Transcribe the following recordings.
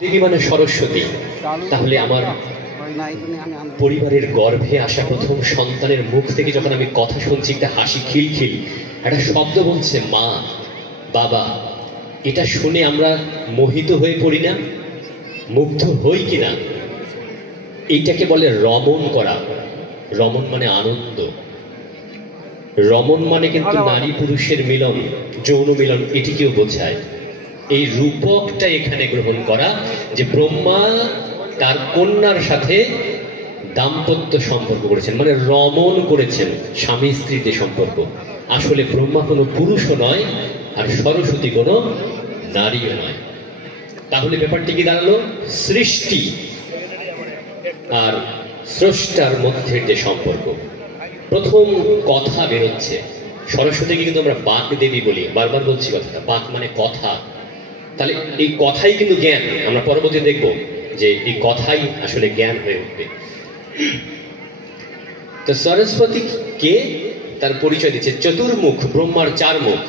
দেবী মানে সরস্বতী। তাহলে আমার পরিবারের গর্ভে আসা প্রথম সন্তানের মুখ থেকে যখন আমি কথা শুনছি, একটা হাসি খিলখিল একটা শব্দ বলছে মা, বাবা, এটা শুনে আমরা মোহিত হয়ে পড়ি না? মুগ্ধ হই কিনা? এইটাকে বলে রমণ করা। রমণ মানে আনন্দ। রমণ মানে কিন্তু নারী পুরুষের মিলন, যৌন মিলন, এটিকেও বোঝায়। এই রূপকটা এখানে গ্রহণ করা যে ব্রহ্মা তার কন্যার সাথে দাম্পত্য সম্পর্ক করেছেন, মানে রমণ করেছেন, স্বামী স্ত্রীর যে সম্পর্ক। আসলে ব্রহ্মা কোনো পুরুষও নয়, আর সরস্বতী কোনো নারীও নয়। তাহলে ব্যাপারটি কি দাঁড়ালো? সৃষ্টি আর স্রষ্টার মধ্যে যে সম্পর্ক। প্রথম কথা বেরোচ্ছে। সরস্বতীকে কিন্তু আমরা বাক দেবী বলি, বারবার বলছি কথাটা। বাক মানে কথা। তাহলে এই কথাই কিন্তু জ্ঞান। আমরা পরবর্তী দেখব যে এই কথাই আসলে জ্ঞান হয়ে উঠবে। তো সরস্বতী কে, তার পরিচয় দিচ্ছে চতুর্মুখ, ব্রহ্মার চার মুখ।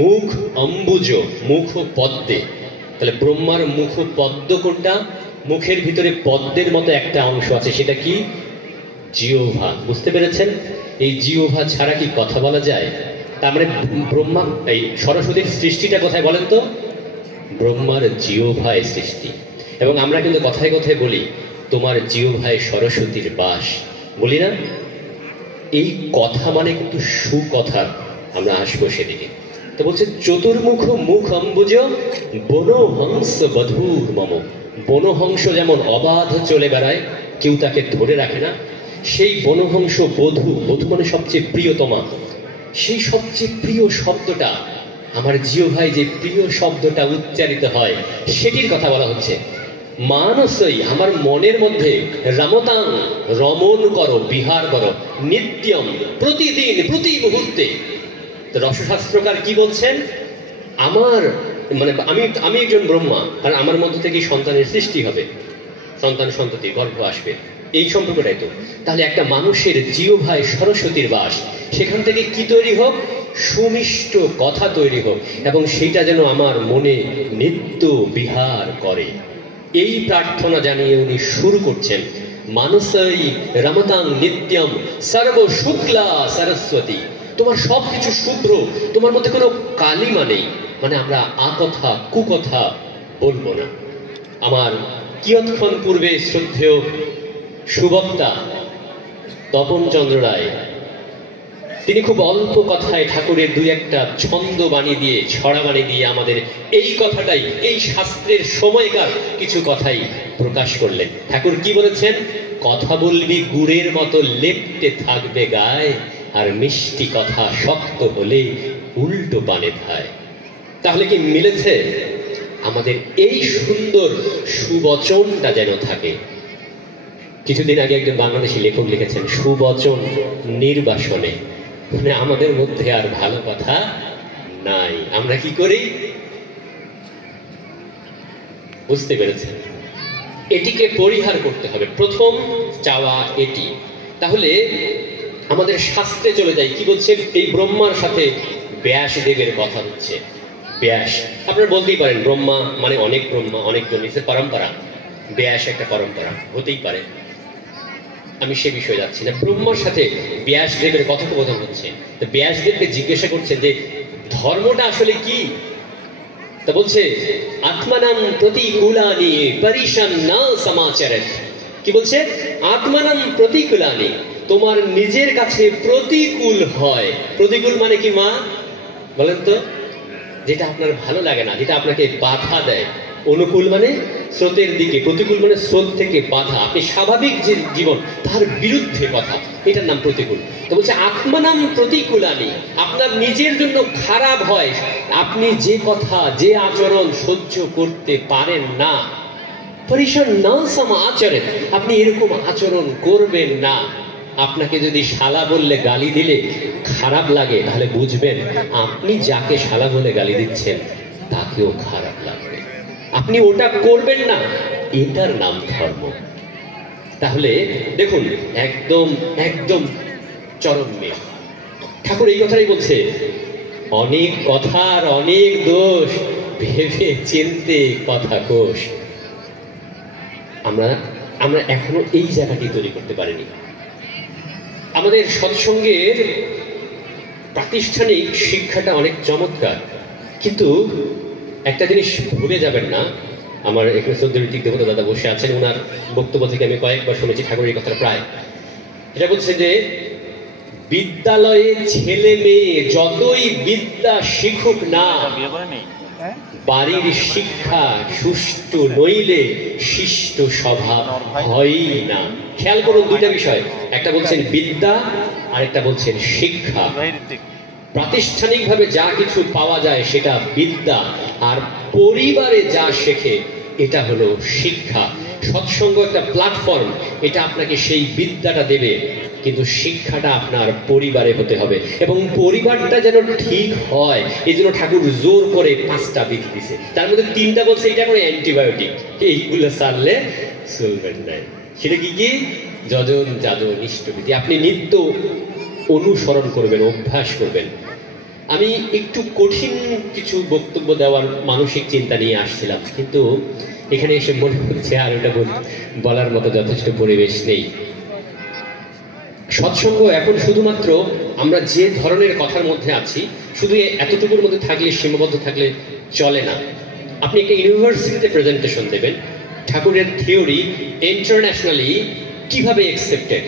মুখ অম্বুজ, মুখ পদ্মে। তাহলে ব্রহ্মার মুখ পদ্ম কোনটা? মুখের ভিতরে পদ্মের মতো একটা অংশ আছে, সেটা কি? জিহ্বা। বুঝতে পেরেছেন? এই জিহ্বা ছাড়া কি কথা বলা যায়? তার মানে ব্রহ্মা, এই সরস্বতীর সৃষ্টিটা কোথায় বলেন তো? ব্রহ্মার জিহ্বায় সৃষ্টি। এবং আমরা কিন্তু কথায় কথায় বলি তোমার জিহ্বায় সরস্বতীর বাস, বলি না? এই কথা মানে কিন্তু সুকথা। আমরা আসবো সেদিকে। তো বলছে চতুর্মুখ মুখ অম্বুজ বনহংস বধূর মম। বনহংস যেমন অবাধ চলে বেড়ায়, কেউ তাকে ধরে রাখে না, সেই বনহংস বধূ, বধূ মানে সবচেয়ে প্রিয়তমা, সেই সবচেয়ে প্রিয় শব্দটা, আমার জিহ্বায় যে প্রিয় শব্দটা উচ্চারিত হয় সেটির কথা বলা হচ্ছে। মানসই, আমার মনের মধ্যে রমতাং, রমণ করো, বিহার করো, নিত্যম, প্রতিদিন, প্রতি মুহূর্তে। তো রসশাস্ত্রকার কি বলছেন? আমার মানে আমি একজন ব্রহ্মা, আর আমার মধ্য থেকে সন্তানের সৃষ্টি হবে, সন্তান সন্ততি গর্ভ আসবে, এই সম্পর্কটাই তো। তাহলে একটা মানুষের জিহ্বায় সরস্বতীর বাস, সেখান থেকে কি তৈরি হোক? সুমিষ্ট কথা তৈরি হোক, এবং সেটা যেন আমার মনে নিত্য বিহার করে। এই প্রার্থনা জানিয়ে উনি শুরু করছেন মানসই রমতাং নিত্যম সর্ব শুক্লা সরস্বতী। তোমার সবকিছু শুভ্র, তোমার মধ্যে কোনো কালিমা নেই। মানে আমরা আকথা কুকথা বলবো না। আমার কিয়ৎক্ষণ পূর্বে শ্রদ্ধেয় সুবক্তা তপনচন্দ্র রায়, তিনি খুব অল্প কথায় ঠাকুরের দুই একটা ছন্দ বাণী দিয়ে, ছড়া বাণী দিয়ে আমাদের এই কথাটাই, এই শাস্ত্রের সময়কার কিছু কথাই প্রকাশ করলেন। ঠাকুর কি বলেছেন? কথা বলবি গুড়ের মতো লেপ্টে থাকবে গায়ে, আর মিষ্টি কথা শক্ত হলে উল্টো পানে ধায়। তাহলে কি মিলেছে? আমাদের এই সুন্দর সুবচনটা যেন থাকে। কিছুদিন আগে একজন বাংলাদেশি লেখক লিখেছেন সুবচন নির্বাসনে, মানে আমাদের মধ্যে আর ভালো কথা নাই। আমরা কি করি? বুঝতে পেরেছেন? এটিকে পরিহার করতে হবে। প্রথম চাওয়া এটি। তাহলে আমাদের শাস্ত্রে চলে যাই, কি বলছে? এই ব্রহ্মার সাথে ব্যাসদেবের কথা হচ্ছে। ব্যাস, আপনারা বলতেই পারেন ব্রহ্মা মানে অনেক ব্রহ্মা, অনেকজন, পরম্পরা। ব্যাস একটা পরম্পরা হতেই পারে, আমি সে বিষয়ে যাচ্ছি না। ব্রহ্মার সাথে ব্যাসদেবের কথোপকথন হচ্ছে। তো ব্যাসদেবকে জিজ্ঞাসা করছে যে ধর্মটা আসলে কি? তা বলছে আত্মানাম প্রতিকূলানি পরিশন না সমাচারেত। কি বলছে? আত্মানাম প্রতিকূলানি, তোমার নিজের কাছে প্রতিকূল হয়। প্রতিকূল মানে কি মা বলেন তো? যেটা আপনার ভালো লাগে না, যেটা আপনাকে বাধা দেয়। অনুকূল মানে স্রোতের দিকে, প্রতিকূল মানে স্রোত থেকে বাধা, আপনি স্বাভাবিক যে জীবন তার বিরুদ্ধে কথা, এটার নাম প্রতিকূল। তো বলছে আত্মানাম প্রতিকূলানি, আপনার নিজের জন্য খারাপ হয়, আপনি যে কথা যে আচরণ সহ্য করতে পারেন না, পরিশন না সমাচরেত, আপনি এরকম আচরণ করবেন না। আপনাকে যদি শালা বললে গালি দিলে খারাপ লাগে, তাহলে বুঝবেন আপনি যাকে শালা বলে গালি দিচ্ছেন তাকেও খারাপ লাগবে। আপনি ওটা করবেন না, এটার নাম ধর্ম। তাহলে দেখুন একদম একদম চরম মেয়ে। ঠাকুর এই কথাই বলছে, অনেক কথার অনেক দোষ, ভেবে চিনতে কথা কোষ। আমরা আমরা এখনো এই জায়গাটি তৈরি করতে পারিনি। আমাদের সৎসঙ্গের প্রাতিষ্ঠানিক শিক্ষাটা অনেক চমৎকার, কিন্তু একটা জিনিস ভুলে যাবেন না। আমার এখানে শ্রদ্ধেয় ঋত্বিক দেবতা দাদা বসে আছেন, ওনার বক্তব্য থেকে আমি কয়েকবার শুনেছি ঠাকুরের কথাটা প্রায়। এটা বলছে যে বিদ্যালয়ে ছেলে মেয়ে যতই বিদ্যা শিখুক না, বাড়ির শিক্ষা সুষ্ঠু নইলে শিষ্ট স্বভাব হয়ই না। খেয়াল করুন দুইটা বিষয়, একটা বলছেন বিদ্যা আর একটা বলছেন শিক্ষা। প্রাতিষ্ঠানিকভাবে যা কিছু পাওয়া যায় সেটা বিদ্যা, আর পরিবারে যা শেখে এটা হলো শিক্ষা। সৎসঙ্গ একটা প্ল্যাটফর্ম, এটা আপনাকে সেই বিদ্যাটা দেবে, কিন্তু শিক্ষাটা আপনার পরিবারে হতে হবে, এবং পরিবারটা যেন ঠিক হয়। এই জন্য ঠাকুর জোর করে 5টা বিধি দিছে, তার মধ্যে 3টা বলছে এটা করে অ্যান্টিবায়োটিক, এইগুলো সারলে চলবেন নাই। সেটা কি কি? যজন যাজন ইষ্টবিধি, আপনি নিত্য অনুসরণ করবেন, অভ্যাস করবেন। আমি একটু কঠিন কিছু বক্তব্য দেওয়ার মানসিক চিন্তা নিয়ে আসছিলাম, কিন্তু এখানে এসে মনে হচ্ছে আর এটা বলার মতো যথেষ্ট পরিবেশ নেই। সৎসঙ্গ এখন শুধুমাত্র আমরা যে ধরনের কথার মধ্যে আছি, শুধু এতটুকুর মধ্যে থাকলে, সীমাবদ্ধ থাকলে চলে না। আপনি একটা ইউনিভার্সিটিতে প্রেজেন্টেশন দেবেন, ঠাকুরের থিওরি ইন্টারন্যাশনালি কিভাবে একসেপ্টেড,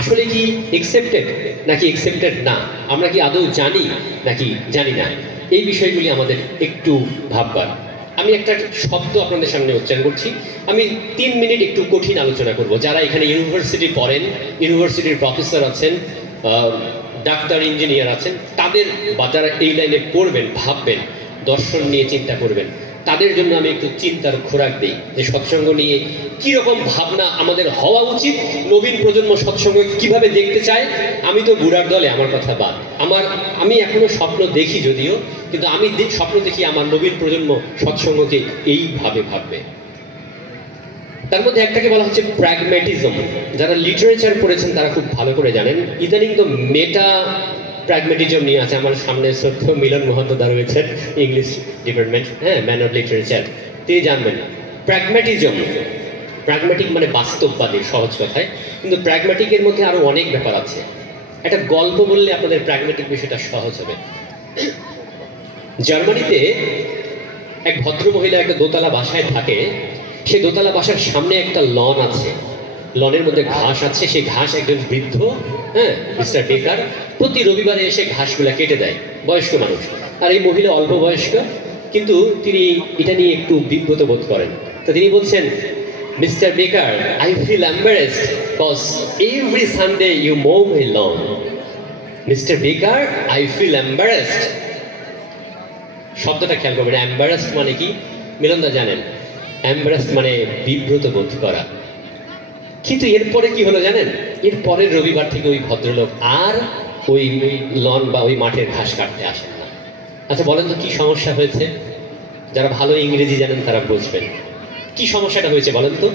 আসলে কি একসেপ্টেড নাকি একসেপ্টেড না, আমরা কি আদৌ জানি নাকি জানি না, এই বিষয়গুলি আমাদের একটু ভাববার। আমি একটা শব্দ আপনাদের সামনে উচ্চারণ করছি, আমি 3 মিনিট একটু কঠিন আলোচনা করব। যারা এখানে ইউনিভার্সিটি পড়েন, ইউনিভার্সিটির প্রফেসর আছেন, ডাক্তার, ইঞ্জিনিয়ার আছেন, তাদের বা যারা এই লাইনে পড়বেন, ভাববেন, দর্শন নিয়ে চিন্তা করবেন, তাদের জন্য আমি একটু চিন্তার খোরাক দিই যে সৎসঙ্গ নিয়ে কিরকম ভাবনা আমাদের হওয়া উচিত, নবীন প্রজন্ম সৎসঙ্গ কিভাবে দেখতে চায়। আমি তো বুড়ার দলে, আমার কথা বাদ, আমি এখনো স্বপ্ন দেখি যদিও, কিন্তু আমি স্বপ্ন দেখি আমার নবীন প্রজন্ম সৎসঙ্গকে এইভাবে ভাববে। তার মধ্যে একটাকে বলা হচ্ছে প্র্যাগম্যাটিজম। যারা লিটারেচার পড়েছেন তারা খুব ভালো করে জানেন, ইদানিং তো মেটা প্র্যাগম্যাটিজম নিয়ে আছে। আমার সামনে শ্রদ্ধেয় মিলন মহন্ত দা রয়েছেন, ইংলিশ ডিপার্টমেন্ট, হ্যাঁ, ম্যান অফ লিটারেচার, তিনি জানবেন প্র্যাগম্যাটিজম। প্র্যাগম্যাটিক মানে বাস্তববাদী, সহজ কথায়, কিন্তু প্র্যাগম্যাটিকের মধ্যে আরো অনেক ব্যাপার আছে। একটা গল্প বললে আপনাদের প্র্যাগম্যাটিক বিষয়টা সহজ হবে। জার্মানিতে এক ভদ্র মহিলা একটা দোতলা বাসায় থাকে। সেই দোতলা বাসার সামনে একটা লন আছে, লনের মধ্যে ঘাস আছে। সেই ঘাস একজন বৃদ্ধ, হ্যাঁ, মিস্টার বেকার, প্রতি রবিবারে এসে ঘাসগুলা কেটে দেয়, বয়স্ক মানুষ। আর এই মহিলা অল্প বয়স্ক, কিন্তু তিনি এটা নিয়ে একটু বিব্রত বোধ করেন। তো তিনি বলছেন, mister Baker, I feel embarrassed because every Sunday you mow my lawn. Mister Baker, I feel embarrassed. শব্দটা খেয়াল করবেন, এম্বারেসড মানে কি মিলনদা জানেন? এম্বারেসড মানে বিব্রত বোধ করা। কিন্তু এরপরে কি হলো জানেন? এর পরের রবিবার থেকে ওই ভদ্রলোক আর ওই লন বা ওই মাঠের ঘাস কাটতে আসেন না। আচ্ছা বলেন তো কি সমস্যা হয়েছে? যারা ভালো ইংরেজি জানেন তারা বুঝবেন কি সমস্যাটা হয়েছে, বলেন তো।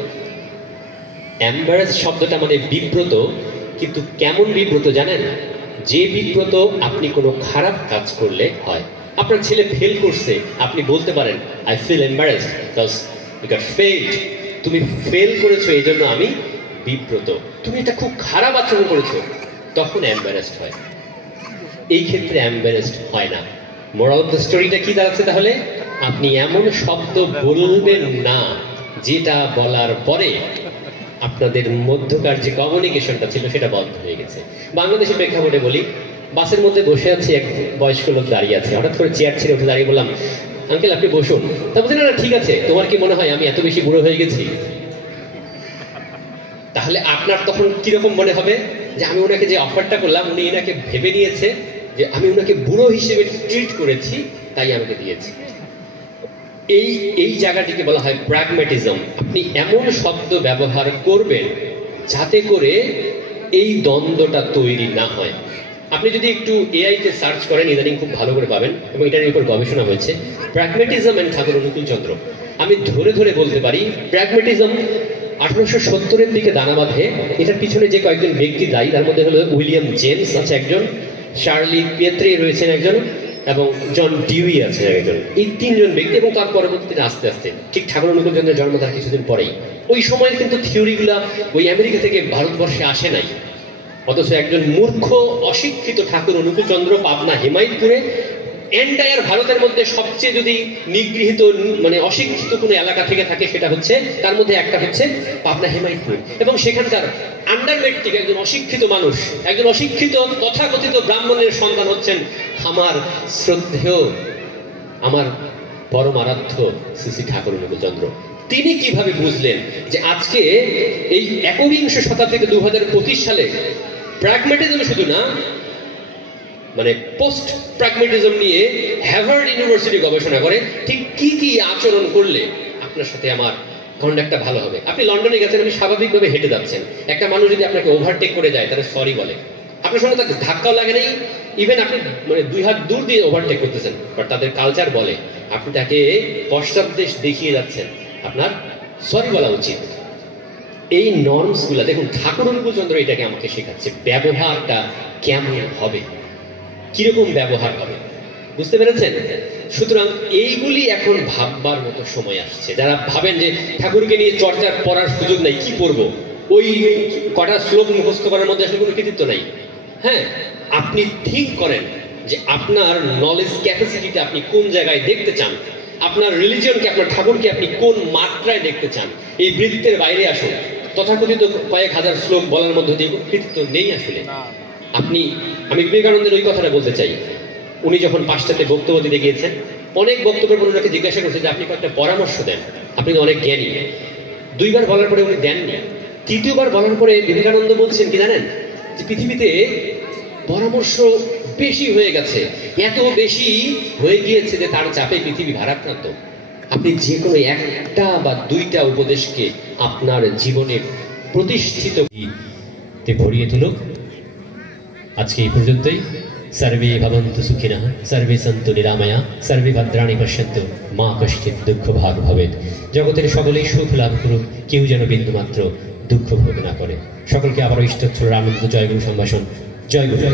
এম্বারেস শব্দটা মানে বিব্রত, কিন্তু কেমন বিব্রত জানেন? যে বিব্রত আপনি কোনো খারাপ কাজ করলে হয়। আপনার ছেলে ফেল করছে, আপনি বলতে পারেন I feel embarrassed because you got failed. তুমি ফেল করেছো এই জন্য আমি বিব্রত। তুমি এটা খুব খারাপ আচরণ করেছো, তখন এম্বারেসড হয়। এই ক্ষেত্রে এম্বারেসড হয় না। মোরাল অফ দ্য স্টোরিটা কি দাঁড়াচ্ছে তাহলে? আপনি এমন শব্দ বলবেন না যেটা বলার পরে আপনাদের মধ্যকার যে কমিউনিকেশনটা ছিল সেটা বন্ধ হয়ে গেছে। বাংলাদেশের প্রেক্ষাপটে বলি, বাসের মধ্যে বসে আছে, এক বয়স্ক লোক দাঁড়িয়ে আছে, হঠাৎ করে চেয়ার ছেড়ে উঠে দাঁড়িয়ে বললাম, আঙ্কেল আপনি বসুন। তা বলছেন, না ঠিক আছে, তোমার কি মনে হয় আমি এত বেশি বুড়ো হয়ে গেছি? তাহলে আপনার তখন কিরকম মনে হবে যে আমি ওনাকে যে অফারটা করলাম, উনি এনাকে ভেবে নিয়েছে যে আমি ওনাকে বুড়ো হিসেবে ট্রিট করেছি, তাই আমাকে দিয়েছি। এই জায়গাটিকে বলা হয় প্র্যাগম্যাটিজম। আপনি এমন শব্দ ব্যবহার করবেন যাতে করে এই দ্বন্দ্বটা তৈরি না হয়। আপনি যদি একটু এআইতে সার্চ করেন, ইদানিং খুব ভালো করে পাবেন, এবং এটার উপর গবেষণা হয়েছে, প্র্যাগম্যাটিজম এন্ড ঠাকুর অনুকূল চন্দ্র। আমি ধরে ধরে বলতে পারি প্র্যাগম্যাটিজম 1870-এর দিকে দানা বাঁধে। এটার পিছনে যে কয়েকজন ব্যক্তি দায়ী, তার মধ্যে হলো উইলিয়াম জেমস আছে একজন, শার্লি পিয়েত্রে রয়েছেন একজন, এবং জন ডিউই আছে একজন, এই তিনজন ব্যক্তি, এবং তার পরবর্তীতে আস্তে আস্তে ঠিক ঠাকুর অনুকূল চন্দ্রের জন্ম তার কিছুদিন পরেই। ওই সময়ের কিন্তু থিওরিগুলা ওই আমেরিকা থেকে ভারতবর্ষে আসে নাই, অথচ একজন মূর্খ অশিক্ষিত ঠাকুর অনুকূল চন্দ্র পাবনা হেমায়তপুরে এন্টায়ার ভারতের মধ্যে সবচেয়ে যদি নিগৃহীত মানে অশিক্ষিত কোনো এলাকা থেকে থাকে সেটা হচ্ছে, তার মধ্যে একটা হচ্ছে পাবনা হেমায়তপুর, এবং সেখানকার আন্ডার মেট্রিক একজন অশিক্ষিত মানুষ, একজন অশিক্ষিত তথাকথিত ব্রাহ্মণের সন্তান হচ্ছেন আমার শ্রদ্ধেয়, আমার পরম আরাধ্য শ্রী শ্রী ঠাকুর অনুকূল চন্দ্র। তিনি কিভাবে বুঝলেন যে আজকে এই একবিংশ শতাব্দীতে 2025 সালে প্র্যাগম্যাটিজম শুধু না, মানে পোস্ট প্র্যাগম্যাটিজম নিয়ে হার্ভার্ড ইউনিভার্সিটি গবেষণা করে ঠিক কি কি আচরণ করলে আপনার সাথে আমার কন্ডাক্টটা ভালো হবে। আপনি লন্ডনে গেছেন, আপনি স্বাভাবিকভাবে হেঁটে যাচ্ছেন, একটা মানুষ যদি আপনাকে ওভারটেক করে যায় তাহলে সরি বলে, আপনার সঙ্গে তাকে ধাক্কাও লাগে নেই, ইভেন আপনি মানে 2 হাত দূর দিয়ে ওভারটেক করতেছেন, বাট তাদের কালচার বলে আপনি তাকে পশ্চাৎদেশ দেখিয়ে যাচ্ছেন, আপনার সরি বলা উচিত। এই নর্মসগুলা দেখুন, ঠাকুর অনুকূল চন্দ্র এটাকে আমাকে শেখাচ্ছে, ব্যবহারটা কেমন হবে, কিরকম ব্যবহার হবে, বুঝতে পেরেছেন? সুতরাং এইগুলি এখন ভাববার মতো সময় আসছে। যারা ভাবেন যে ঠাকুরকে নিয়ে চর্চা পড়ার সুযোগ নাই, কি করব, ওই কটা শ্লোক মুখস্থ করার মধ্যে আসলে কোনো কৃতিত্ব নাই। হ্যাঁ, আপনি থিঙ্ক করেন যে আপনার নলেজ ক্যাপাসিটিটা আপনি কোন জায়গায় দেখতে চান, আপনার রিলিজিয়নকে, আপনার ঠাকুরকে আপনি কোন মাত্রায় দেখতে চান। এই বৃত্তের বাইরে আসুন। তথাকথিত কয়েক হাজার শ্লোক বলার মধ্যে দিয়ে কৃতিত্ব নেই আসলে। আমি বিবেকানন্দের ওই কথাটা বলতে চাই, উনি যখন পাশ্চাত্যে বক্তব্য দিতে গিয়েছেন, অনেক বক্তব্যের পর ওনাকে জিজ্ঞাসা করছে যে আপনি কয়েকটা পরামর্শ দেন, আপনি তো অনেক জ্ঞানী। 2 বার বলার পরে উনি দেননি। 3য় বার বলার পরে বিবেকানন্দ বলছেন কি জানেন, যে পৃথিবীতে পরামর্শ বেশি হয়ে গেছে, এত বেশি হয়ে গিয়েছে যে তার চাপে পৃথিবী ভারাক্রান্ত। আপনি যে কোনো একটা বা 2টা উপদেশকে আপনার জীবনে প্রতিষ্ঠিত ভরিয়ে তুলুক। আজকে এই পর্যন্তই। সর্বে ভবন্তু সুখিনঃ, সর্বে সন্তু নিরাময়া, সর্বে ভদ্রাণি পশ্যন্তু, মা কশ্চিৎ দুঃখ ভাগ ভবেৎ। জগতের সকলেই সুখ লাভ করুক, কেউ যেন বিন্দুমাত্র দুঃখ ভোগ না করে। সকলকে আবারও ইষ্টচ্ছল আনন্দ জয়গুরু সম্ভাষণ। জয় গুরু।